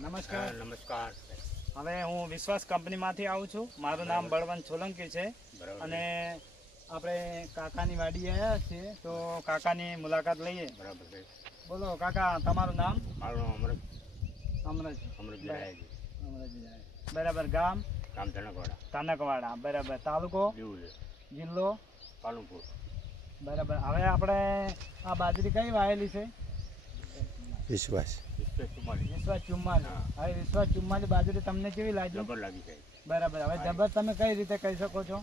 નમસ્કાર. નમસ્કાર. હવે હું વિશ્વાસ કંપનીમાંથી આવું છું. મારું નામ બળવંત સોલંકી છે. બરાબર. અને આપણે કાકાની વાડી આવ્યા છીએ તો કાકાની મુલાકાત લઈએ. બરાબર છે. બોલો કાકા તમારું નામ? મારું નામ અમૃત અમરજ અમૃત જલાજી અમરજ બરાબર ગામ? ગામ તનકવાડા તનકવાડા બરાબર. તાલુકો? જિલ્લો? પાલનપુર. બરાબર. હવે આપણે આ બાજરી કઈ વાયેલી છે? વિશ્વાસ. વિશ્વ ચુમ્માલી બાજરી તમને કેવી લાગી જબર લાગી જાય. બરાબર હવે જબર તમે કઈ રીતે કહી શકો છો?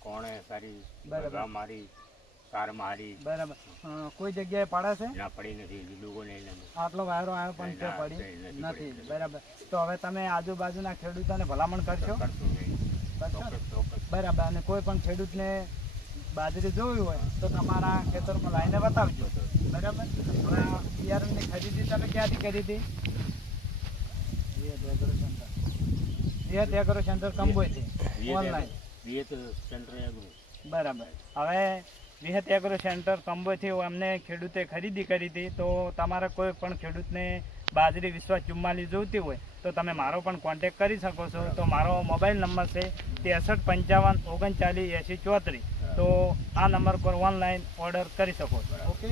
કોણે સારી બરાબર. મારી કાર મારી. બરાબર. કોઈ જગ્યાએ પડાશે છે? ના પડી નથી. લીલું નહીં આટલો વાયરો આવ્યો પણ તે પડી નથી. બરાબર. તો હવે તમે આજુબાજુના ખેડૂતોને ભલામણ કરશો? બરાબર. અને કોઈ પણ ખેડૂતને બાજરી જોવી હોય તો તમારા ખેતરમાં લાઈને બતાવજો. બરાબર? હવે બિયારણની ખરીદી તમે ક્યાંથી કરી હતી વિહત એગ્રો સેન્ટર કંબોયથી ઓનલાઈન. વિયત સેન્ટર એગ્રો બરાબર. હવે વિહત એગ્રો સેન્ટર કંબોયથી અમને ખેડૂતે ખરીદી કરી હતી તો તમારા કોઈ પણ ખેડૂતને બાજરી વિશ્વાસ ચુમ્માલી જોઈતી હોય તો તમે મારો પણ કોન્ટેક કરી શકો છો. તો મારો મોબાઈલ નંબર છે ત્રેસઠ પંચાવન ઓગણચાલીસ એંસી ચોત્રીસ. તો આ નંબર પર ઓનલાઈન ઓર્ડર કરી શકો છો. ઓકે